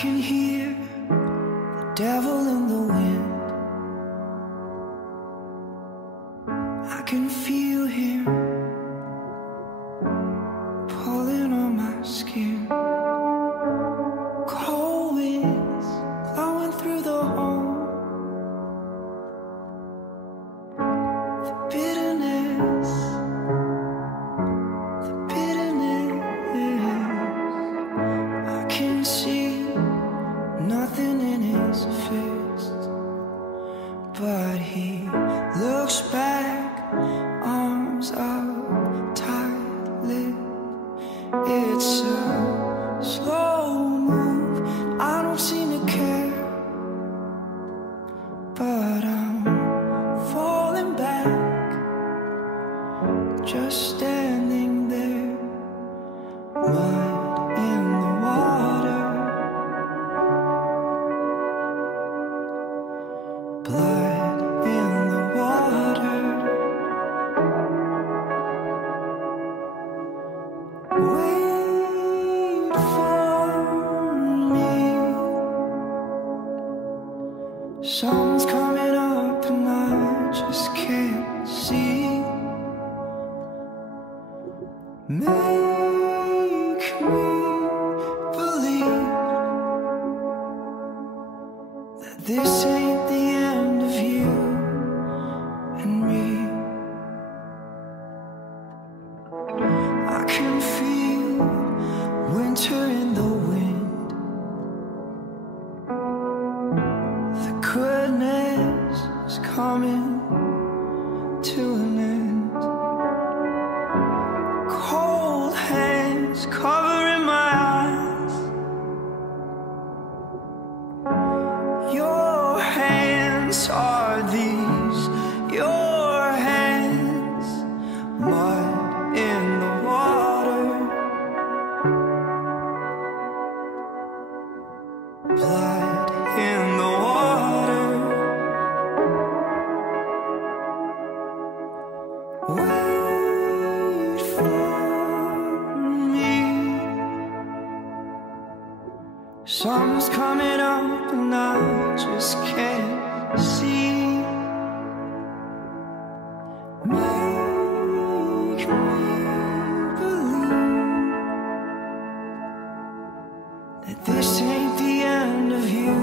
can hear the devil in the wind. I can feel him pulling on my skin. Cold winds blowing through the home. The bitterness, the bitterness. I can see nothing in his face, but he looks back, arms up, tight lip. It's a slow move, I don't seem to care, but I'm falling back, just standing there, mud in the water, blood in the water. Wait for me. Sun's coming up and I just can't see. Make me believe that this ain't the end of you and me. I can feel winter in the wind. The goodness is coming to an end. Cold hands covering my eyes. Your hands are these, your hands, mud in the water, blood in the water. Wait for me. Sun's coming up and I just can't see. Make me believe that this ain't the end of you